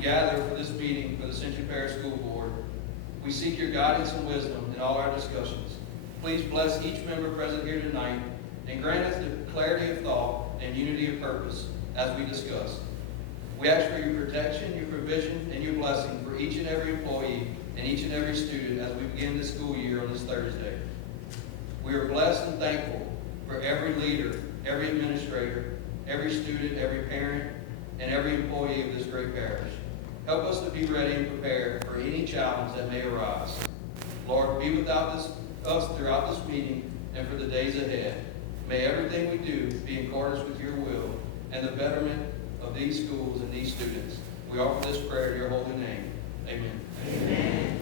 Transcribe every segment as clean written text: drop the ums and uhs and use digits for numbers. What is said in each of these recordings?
gather for this meeting for the Ascension Parish School Board, we seek your guidance and wisdom in all our discussions. Please bless each member present here tonight and grant us the clarity of thought and unity of purpose as we discuss. We ask for your protection, your provision, and your blessing for each and every employee and each and every student as we begin this school year on this Thursday. We are blessed and thankful for every leader, every administrator, every student, every parent, and every employee of this great parish. Help us to be ready and prepared for any challenge that may arise. Lord, be with us throughout this meeting and for the days ahead. May everything we do be in accordance with your will and the betterment of these schools and these students. We offer this prayer in your holy name. Amen. Amen.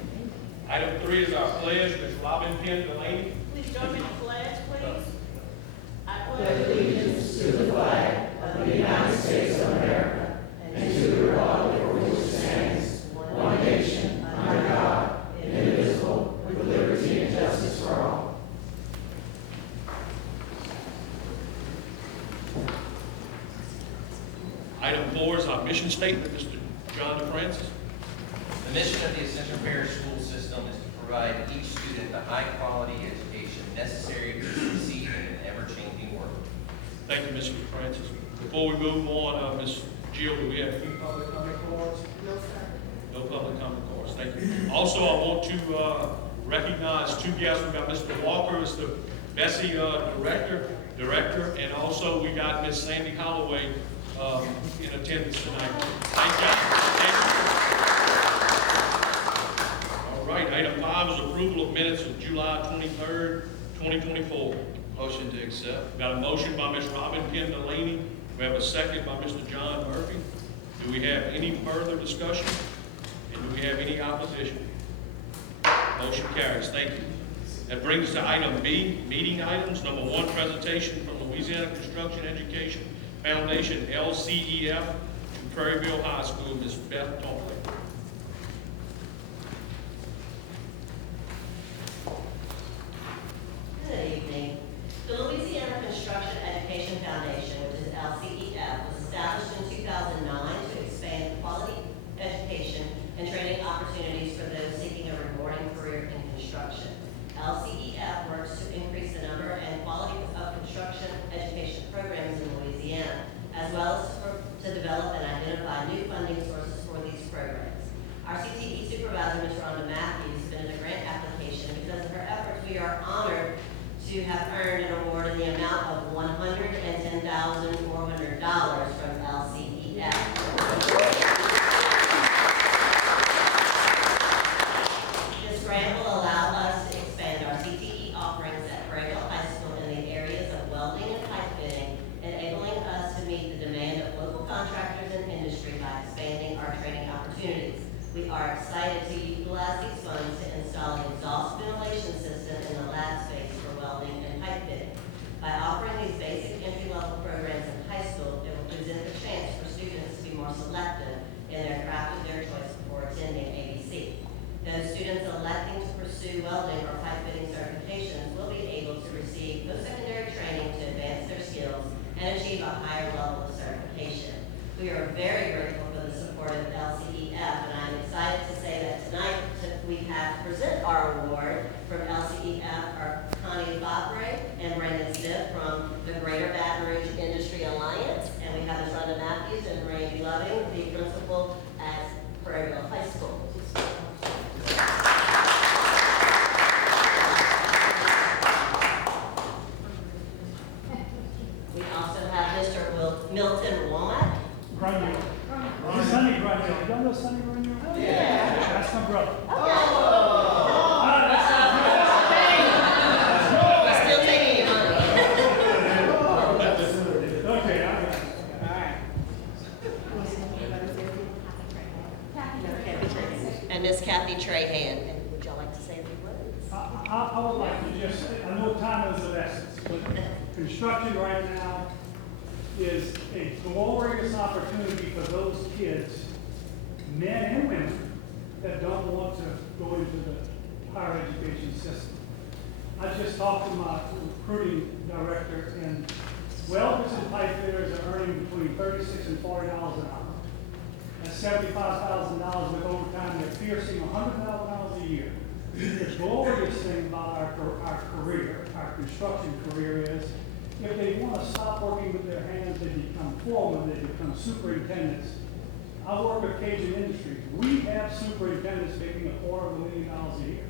Item 3 is our pledge. Ms. Robin Penn Delaney. Please join me in the pledge, please. I pledge allegiance to the flag of the United States of America and to the republic for which it stands, one nation, under God, indivisible, with liberty and justice for all. Item 4 is our mission statement. Mr. John DeFrancis. The mission of the Ascension Parish school system is to provide each student the high-quality education necessary to succeed in an ever-changing world. Thank you, Mr. DeFrancis. Before we move on, Ms. Jill, do we have any public comment cards? No, sir. No public comment cards. Thank you. Also, I want to recognize 2 guests. We've got Mr. Walker, Mr. Bessie, director, and also we got Ms. Sandy Holloway in attendance tonight. Thank you. All right, item 5 is approval of minutes of July 23rd, 2024. Motion to accept. Got a motion by Ms. Robin Penn Delaney. We have a second by Mr. John Murphy. Do we have any further discussion? And do we have any opposition? Motion carries. Thank you. That brings us to item B, meeting items. Number 1, presentation from Louisiana Construction Education Foundation, LCEF, to Prairieville High School. Ms. Beth Tonkley. Good evening. The Louisiana Construction Education Foundation, which is LCEF, was established in 2009 to expand quality education and training opportunities for those seeking a rewarding career in construction. LCEF works to increase the number and quality of construction education programs in Louisiana, as well as to develop and identify new funding sources for these programs. Our CTE supervisor, Ms. Rhonda Matthews, submitted a grant application. Because of her efforts, we are honored to have earned an award in the amount of $110,400 from LCEF. This grant will allow us to expand our CTE offerings at Prairieville High School in the areas of welding and pipe fitting, enabling us to meet the demand of local contractors and industry by expanding our training opportunities. We are excited to utilize these funds to install an exhaust ventilation system in the lab space for welding and pipe fitting. By offering these basic entry-level programs in high school, it will present the chance for students to be more selective in their craft of their choice before attending ABC. Those students electing to pursue welding or pipe fitting certifications will be able to receive post-secondary training to advance their skills and achieve a higher level of certification. We are very grateful for the support of LCEF, and I'm excited to say that tonight we have to present our award from LCEF are Connie Fabre and Brandon Smith from the Greater Baton Rouge Industry Alliance, and we have Ms. Rhonda Matthews and Randy Loving, the principal at Prairieville High School. We also have Mr. Milton Womack. Grundy. Sonny Grundy. Y'all know Sonny Grundy? Yeah. That's my brother. Still taking your money. Okay, all right. And Miss Kathy Trahan. And would y'all like to say a few words? I would like to just, I know time is of essence, but construction right now is a glorious opportunity for those kids, men and women, that don't want to go into the higher education system. I just talked to my recruiting director, and welders and pipe fitters are earning between $36 and $40 an hour. That's $75,000 with overtime. They're piercing $100,000 a year. The glorious thing about our career, our construction career is, if they want to stop working with their hands, they become foremen, they become superintendents. I work with Cajun Industries. We have superintendents making $250,000 a year.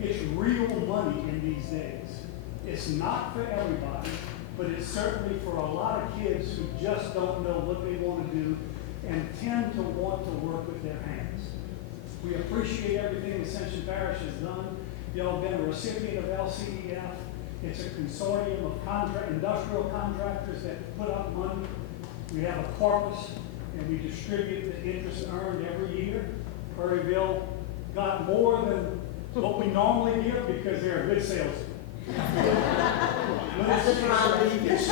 It's real money in these days. It's not for everybody, but it's certainly for a lot of kids who just don't know what they want to do and tend to want to work with their hands. We appreciate everything Ascension Parish has done. Y'all been a recipient of LCEF. It's a consortium of industrial contractors that put up money. We have a corpus, and we distribute the interest earned every year. Prairieville got more than what we normally give because they're a good salesman. That's the drama. It's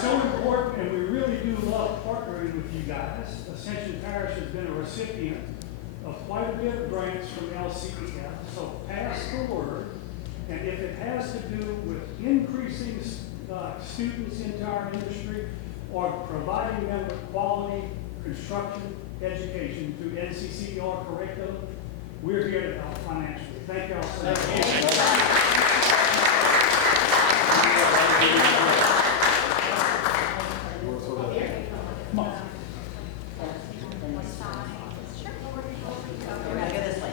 so important, and we really do love partnering with you guys. Ascension Parish has been a recipient of quite a bit of grants from LCEF, so pass the word. And if it has to do with increasing students into our industry or providing them with quality construction education through NCCR curriculum, we're here to help financially. Thank y'all so much. Come on. We're gonna go this way.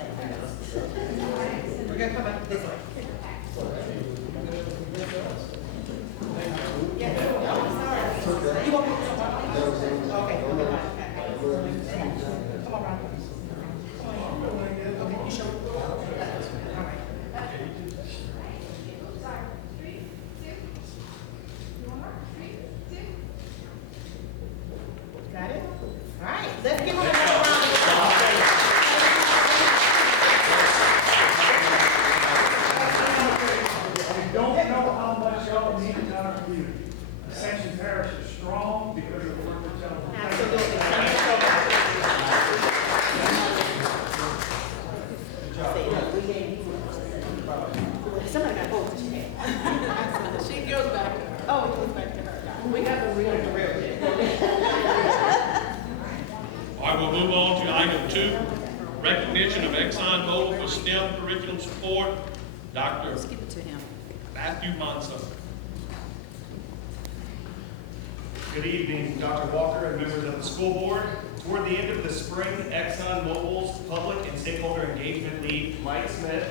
We're gonna come back this way. You want me to talk? Okay. Come on, Ron. Okay, you show. All right. Got it? All right, let's give them another round of applause. We don't know how much y'all need in our community. Ascension Parish is strong because of the work that y'all do. Absolutely. Thank you so much. Somebody got both. She goes back. Oh, it goes back to her. We got the real thing. All right, we'll move on to item 2, recognition of ExxonMobil for STEM curriculum support. Dr. Let's give it to him. Matthew Monson. Good evening, Dr. Walker and members of the school board. Toward the end of the spring, ExxonMobil's public and stakeholder engagement lead, Mike Smith,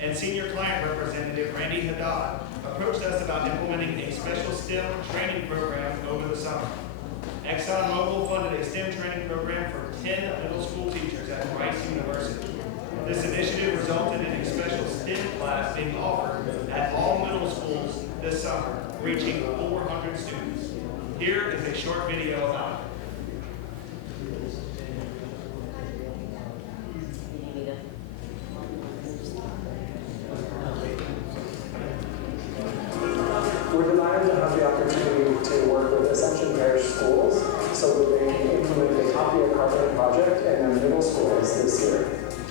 and senior client representative, Randy Haddad, approached us about implementing a special STEM training program over the summer. ExxonMobil funded a STEM training program for 10 middle school teachers at Rice University. This initiative resulted in a special STEM class being offered at all middle schools this summer, reaching 400 students. Here is a short video about it. We're delighted to have the opportunity to work with Ascension Parish schools so that they can implement the Copy a Carpet project in their middle schools this year.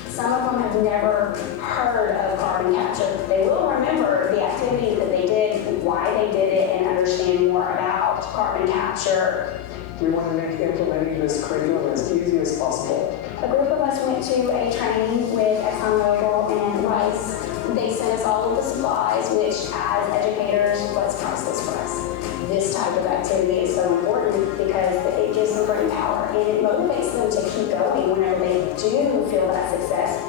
Some of them have never heard of carbon capture. They will remember the activities that they did, why they did it, and understand more about carbon capture. We want to make implementing this curriculum as easy as possible. A group of us went to a training with ExxonMobil and Rice. They sent us all of the supplies, which as educators was priceless for us. This type of activity is so important because it gives them brain power and it motivates them to keep going whenever they do feel that success.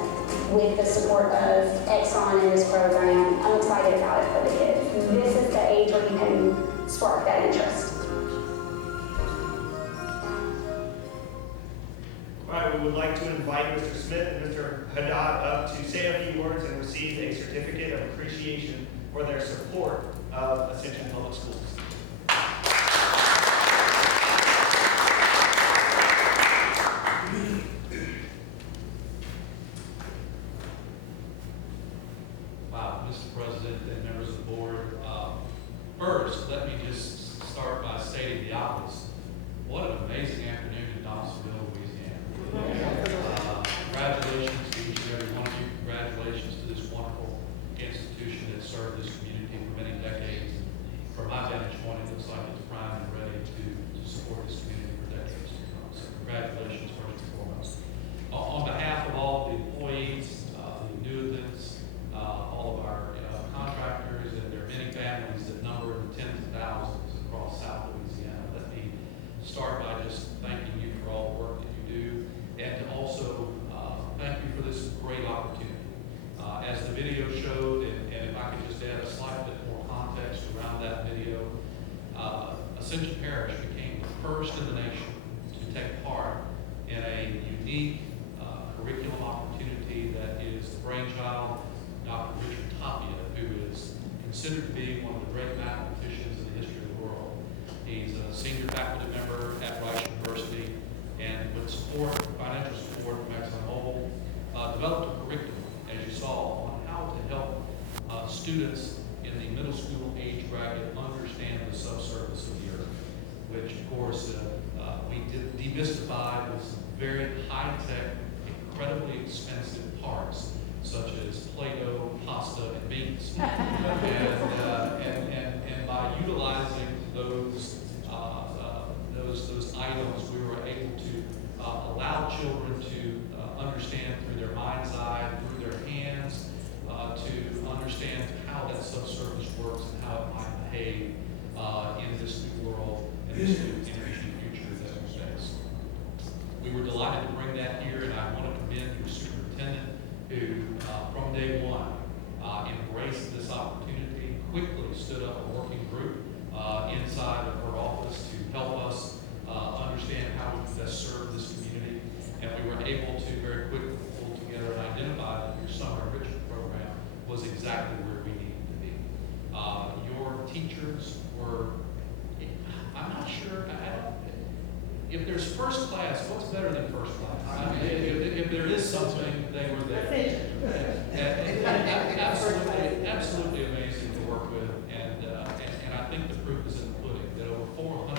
With the support of Exxon in this program, I'm excited about it for the kids. This is the age where you can spark that interest. All right, we would like to invite Mr. Smith and Mr. Haddad up to say a few words and receive a certificate of appreciation for their support of Ascension Public Schools. Wow, Mr. President and members of the board. First, let me just start by stating the obvious. What an amazing afternoon in Dawsonville, Louisiana. Congratulations to each and every one of you. Congratulations to this wonderful institution that served this community for many decades. From my vantage point, it looks like it's Ascension Parish became the first in the nation to take part in a unique curriculum opportunity that is the brainchild of Dr. Richard Tapia, who is considered to be one of the great mathematicians in the history of the world. He's a senior faculty member at Rice University, and with support, financial support from ExxonMobil, developed a curriculum, as you saw, on how to help students in the middle school age bracket understand the subsurface of the earth, which of course we did demystify with some very high-tech, incredibly expensive parts, such as Play-Doh, pasta, and beans. and by utilizing those items, we were able to allow children to understand through their mind's eye, through their hands, to understand how that subsurface works and how it might behave in this new world and this new energy future that we face. We were delighted to bring that here, and I want to commend your superintendent, who from day one embraced this opportunity, quickly stood up a working group inside of her office to help us understand how we best serve this community. And we were able to very quickly pull together and identify that your summer enrichment program was exactly where we needed to be. Your teachers were, I'm not sure, if there's first class, what's better than first class? I mean, if there is something, they were there. Absolutely amazing to work with, and I think the proof is in the pudding, that over 400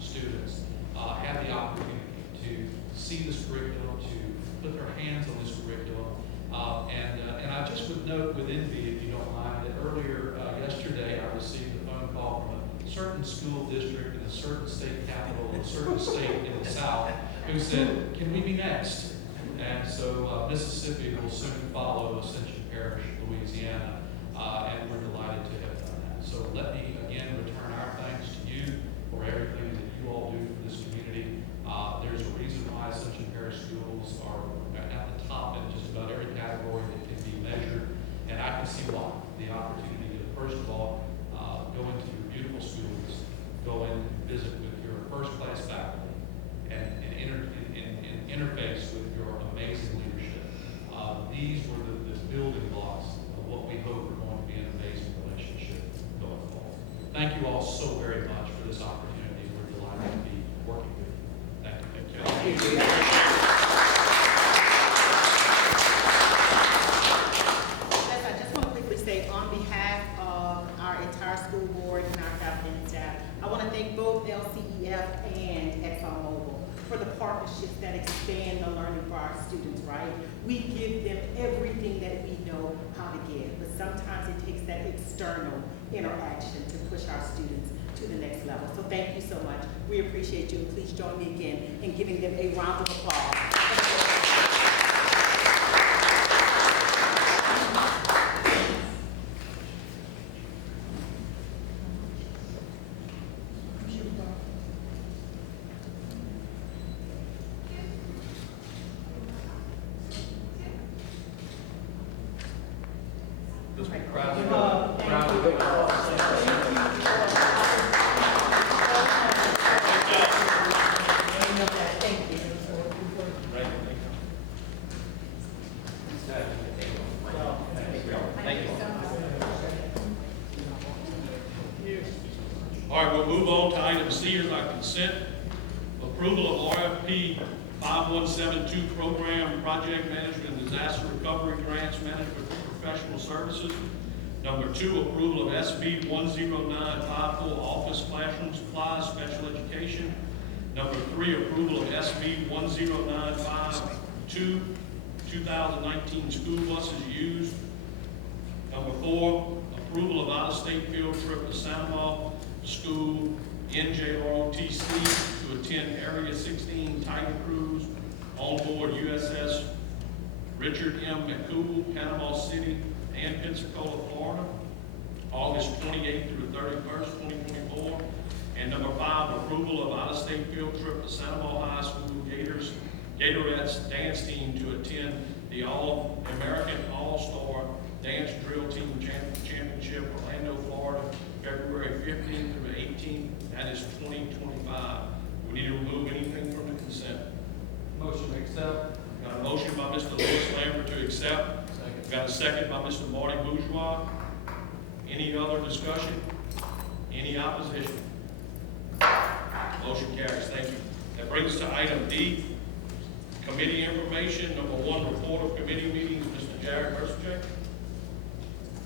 students had the opportunity to see this curriculum, to put their hands on this curriculum, and I just would note with envy, if you don't mind, that earlier yesterday I received a phone call from a certain school district in a certain state capital, in a certain state in the South, who said, "Can we be next?" And so Mississippi will soon follow Ascension Parish, Louisiana, and we're delighted to have done that. So let me again return our thanks to you for everything that you all do for this community. There's a reason why Ascension Parish schools are at the top in just about every category that can be measured, and I can see why. The opportunity to, first of all, go into your beautiful schools, go and visit with your first-class faculty, and interface with your amazing leadership. These were the building blocks of what we hope are going to be an amazing relationship going forward. Thank you all so very much for this opportunity. We're delighted to be working with you. Thank you. Thank you. I just want to quickly say, on behalf of our entire school board and our faculty and staff, I want to thank both LCEF and ExxonMobil for the partnerships that expand the learning for our students, right? We give them everything that we know how to give, but sometimes it takes that external interaction to push our students to the next level. So thank you so much. We appreciate you, and please join me again in giving them a round of applause. All right, we'll move on to item C by consent. Approval of RFP 5172 Program Project Management and Disaster Recovery Grants Management for Professional Services. Number 2, approval of SB 10954 Office Classroom Supplies Special Education. Number 3, approval of SB 10952 2019 School Buses Used. Number 4, approval of out-of-state field trip to Santa School NJROTC to attend Area 16 Tiger Cruise on board USS Richard M. McCool, Panama City and Pensacola, Florida, August 28th through 31st, 2024. And number 5, approval of out-of-state field trip to Santa High School Gatorettes dance team to attend the All-American All-Star Dance Drill Team Championship, Orlando, Florida, February 15th through 18th That is 2025. We need to remove anything from the consent. Motion to accept. Got a motion by Mr. Louis Lambert to accept. Got a second by Mr. Marty Bourgeois. Any other discussion? Any opposition? Motion carries. Thank you. That brings us to item D, committee information. Number 1, report of committee meetings. Mr. Jared Bursache.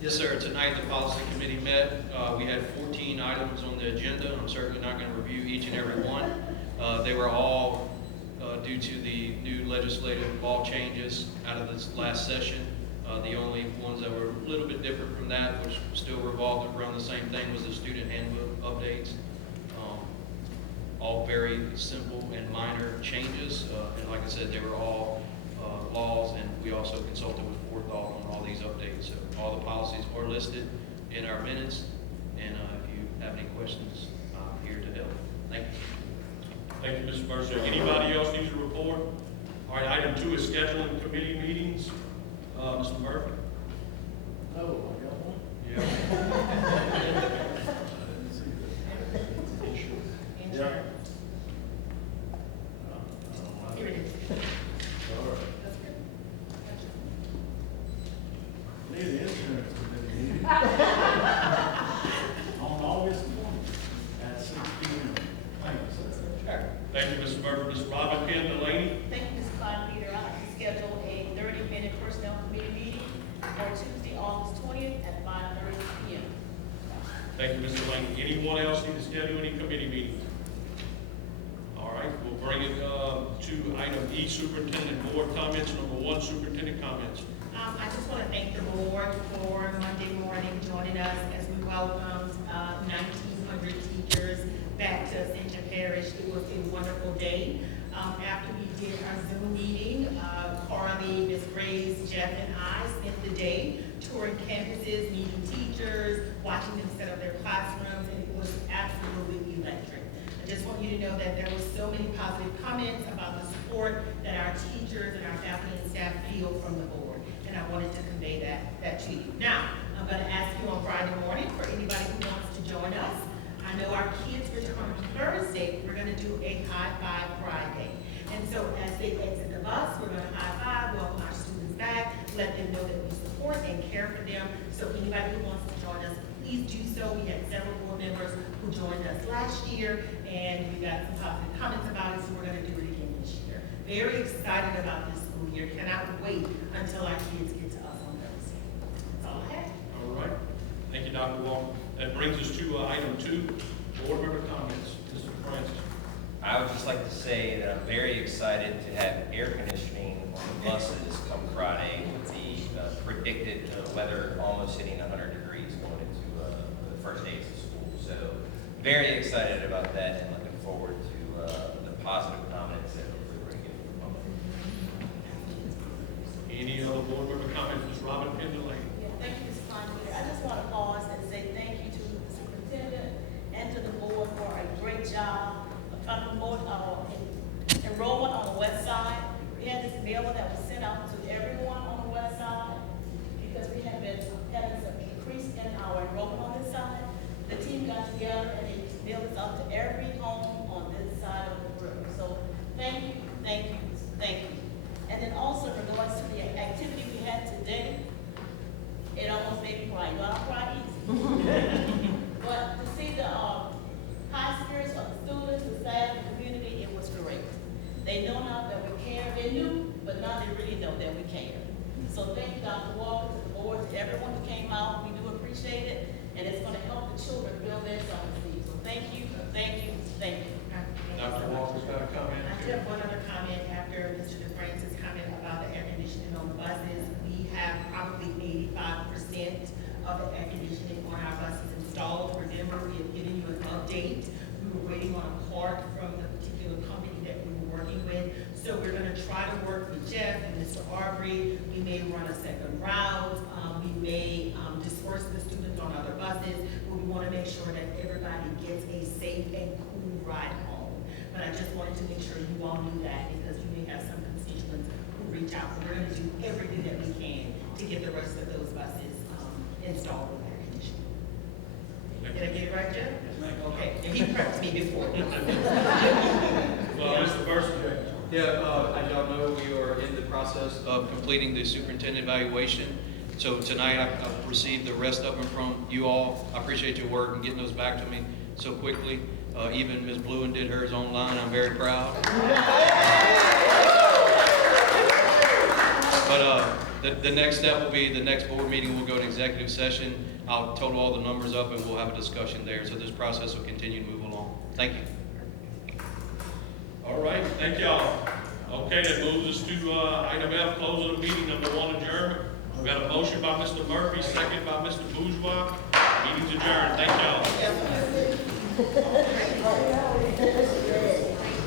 Yes, sir. Tonight, the policy committee met. We had 14 items on the agenda. I'm certainly not going to review each and every one. They were all due to the new legislative law changes out of this last session. The only ones that were a little bit different from that, which still revolved around the same thing, was the student handbook updates. All very simple and minor changes. And like I said, they were all laws, and we also consulted with forethought on all these updates. So all the policies are listed in our minutes, and if you have any questions, I'm here to help. Thank you. Thank you, Mr. Bursache. Anybody else needs a report? All right, item 2 is scheduling committee meetings. Mr. Murphy? Oh, I got one? Yeah. Yeah. Here it is. All right. Need an insurance committee meeting. On August 1 at 6 p.m. Thank you, sir. Thank you, Mr. Murphy. Ms. Robin Penn Delaney? Thank you, Mr. Clyde Peter. I'd like to schedule a 30-minute personnel committee meeting on Tuesday, August 20th at 5:30 p.m. Thank you, Mr. Delaney. Anyone else need to schedule any committee meetings? All right, we'll bring it to item E, superintendent board comments. Number 1, superintendent comments. I just want to thank the board for Monday morning joining us as we welcomed 1,900 teachers back to Ascension Parish. It was a wonderful day. After we did our Zoom meeting, Carly, Ms. Graves, Jeff, and I spent the day touring campuses, meeting teachers, watching them set up their classrooms, and it was absolutely electric. I just want you to know that there were so many positive comments about the support that our teachers and our faculty and staff feel from the board, and I wanted to convey that to you. Now, I'm going to ask you on Friday morning for anybody who wants to join us. I know our kids return Thursday. We're going to do a high five Friday. And so as they exit the bus, we're going to high five, welcome our students back, let them know that we support and care for them. So anybody who wants to join us, please do so. We had several board members who joined us last year, and we got some positive comments about it, so we're going to do it again this year. Very excited about this school year. Cannot wait until our kids get to us on Thursday. That's all I have. All right. Thank you, Dr. Walker. That brings us to item 2, board member comments. Mr. Francis. I would just like to say that I'm very excited to have air conditioning on the buses come Friday with the predicted weather almost hitting 100 degrees going into the first days of school. So very excited about that and looking forward to the positive comments that we're going to get from the public. Any other board member comments? Ms. Robin Penn Delaney. Yeah, thank you, Mr. Clyde Peter. I just want to pause and say thank you to the superintendent and to the board for a great job of trying to promote our enrollment on the west side. We had this mailer that was sent out to everyone on the west side because we have been having some increase in our enrollment on this side. The team got together and they mailed this out to every home on this side of the river. So thank you, thank you, thank you. And then also in regards to the activity we had today, it almost made me cry. You know, I cry easy. But to see the high spirits of the students, the staff, the community, it was great. They know now that we care. They knew, but now they really know that we care. So thank you, Dr. Walker, to the board, to everyone who came out. We do appreciate it, and it's going to help the children build their self-esteem. So thank you, thank you, thank you. Dr. Walker's got a comment. I do have one other comment after Mr. DeFrancis' comment about the air conditioning on the buses. We have probably 85% of the air conditioning on our buses installed. Remember, we have given you an update. We were waiting on a part from the particular company that we were working with. So we're going to try to work with Jeff and Mr. Arbery. We may run a second route. We may disperse the students on other buses, but we want to make sure that everybody gets a safe and cool ride home. But I just wanted to make sure you all knew that because you may have some constituents who reach out. So we're going to do everything that we can to get the rest of those buses installed with air conditioning. Did I get it right, Jeff? Yes, ma'am. Okay, and he prepped me before. Well, Mr. Burson. Yeah, as y'all know, we are in the process of completing the superintendent evaluation. So tonight, I've received the rest of them from you all. I appreciate your work and getting those back to me so quickly. Even Ms. Bluen did hers online. I'm very proud. But the next step will be, the next board meeting, we'll go to executive session. I'll total all the numbers up and we'll have a discussion there. So this process will continue to move along. Thank you. All right, thank y'all. Okay, that moves us to item F, close of the meeting, number 1, adjournment. We got a motion by Mr. Murphy, second by Mr. Bourgeois. Meeting's adjourned. Thank y'all.